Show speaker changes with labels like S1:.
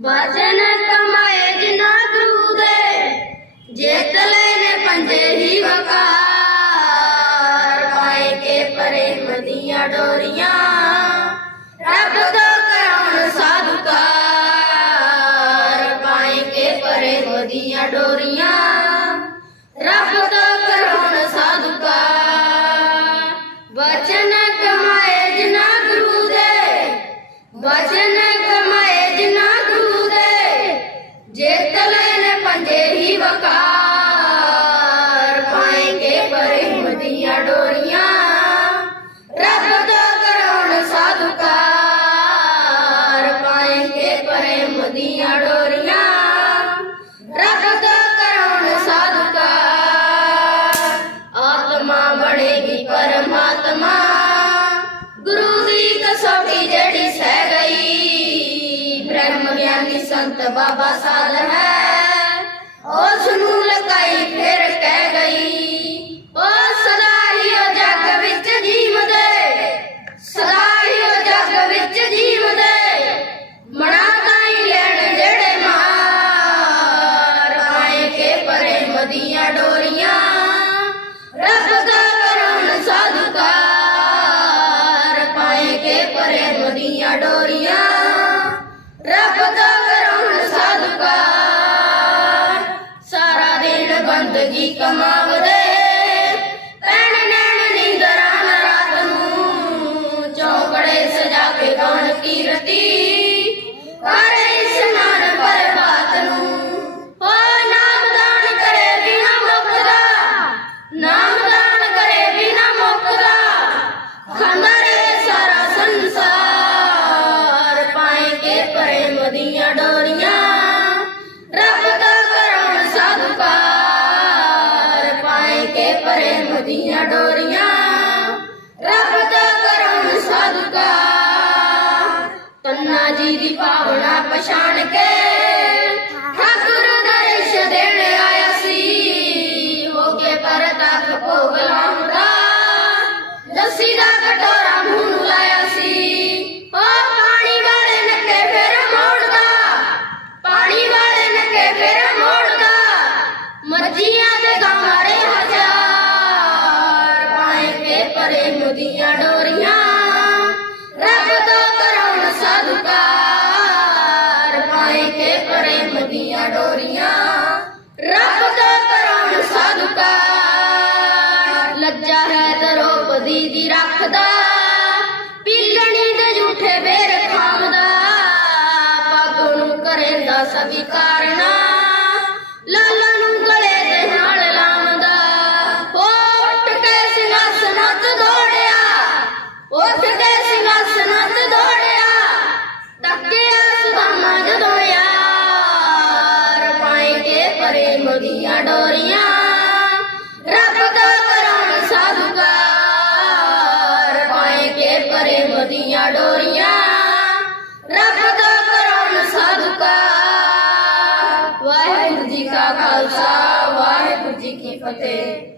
S1: ਬਚਨ ਕਮਾਏ ਜਿਨਾ ਗੁਰੂ ਦੇ ਜੇਤ ਲੈਨੇ ਗਿਆਨੀ ਸੰਤ ਬਾਬਾ ਸਾਧ ਹੈ। ਉਸ ਨੂੰ ਲਗਾਈ ਫਿਰ ਕਹਿ ਗਈ ਉਹ ਸਦਾ ਹੀ ਉਹ ਜਗ ਵਿੱਚ ਜੀਵਦੇ ਸਦਾ ਹੀ ਉਹ ਜਗ ਵਿੱਚ ਜੀਵਦੇ ਮਣਾ ਤਾਈ ਲੈਣ ਜਿਹੜੇ ਮਾਰ ਪਾਏ ਕੇ ਪਰੇ ਮਦੀਆਂ ਡੋਰੀਆਂ, ਰੱਬ ਦਾ ਕਰਾਉਣ ਸਾਧੁਕਾਰ ਪਾਏ ਕੇ ਪਰੇ ਮਦੀਆਂ ਡੋਰੀਆਂ, ਰੱਬ ਦਾ ਸਾਧੁਕਾਰ ਸਾਰਾ ਦਿਨ ਬੰਦਗੀ ਕਮਾਵਦੇ ਪੈਣ ਨੈਣ ਨੀਂਦਰਾਂ ਨਾ ਰਾਤ ਨੂੰ ਚੌਕੜੇ ਸਜਾ ਕੇ ਗਾਉਣ ਕੀਰਤੀ। ਕਰੇ ਇਸ਼ਨਾਨ ਪਰਬਾਤ ਨੂੰ ਓ ਨਾਮਦਾਨ ਕਰੇ ਬਿਨਾ ਮੁਕਦਾ। ਨਾਮਦਾਨ ਕਰੇ ਬਿਨਾ ਮੁਕਦਾ। ਖਾਂਦਾ ਰਹੇ ਸਾਰਾ ਸੰਸਾਰ, ਪਾਏ ਕੇ ਪਰੇ ਮਦੀਆਂ ਡੋਰੀਆਂ ਪ੍ਰੇਮ ਦੀਆਂ ਡੋਰੀਆਂ। ਰੱਬ ਦਾ ਕਰਮ ਸਾਧੁਕਾਰ ਤੰਨਾ ਜੀ ਦੀ ਭਾਵਨਾ ਪਛਾਣ ਕੇ ਝੂਠੇ ਬੇਰ ਖਾਮਦਾ ਪੱਗ ਨੂੰ ਕਰੇਂਦਾ ਸਵੀਕਾਰਨਾ ਲਾਲਾ ਨੂੰ ਗਲੇ ਦੇ ਨਾਲ ਲਾਮਦਾ ਉੱਠ ਕੇ ਸਿੰਘਾਸਨਾਂ ਤੇ ਦੌੜਿਆ ਉੱਠ ਕੇ ਸਿੰਘਾਸਨਾਂ ਤੇ ਦੌੜਿਆ ਤੱਕਿਆ ਸੁਦਾਮਾ ਜਦੋਂ ਯਾਰ। ਪਾਏ ਕੇ ਪਰੇ ਮਦੀਆਂ ਡੋਰੀਆਂ। ਪਰੇ ਡੋਰੀਆਂ ਰੱਬ ਦਾ ਕਰਾਉਣ ਸਾਧੁਕਾਰ ਵਾਹਿਗੁਰੂ ਜੀ ਕਾ ਖਾਲਸਾ ਵਾਹਿਗੁਰੂ ਜੀ ਕੀ ਫਤਿਹ।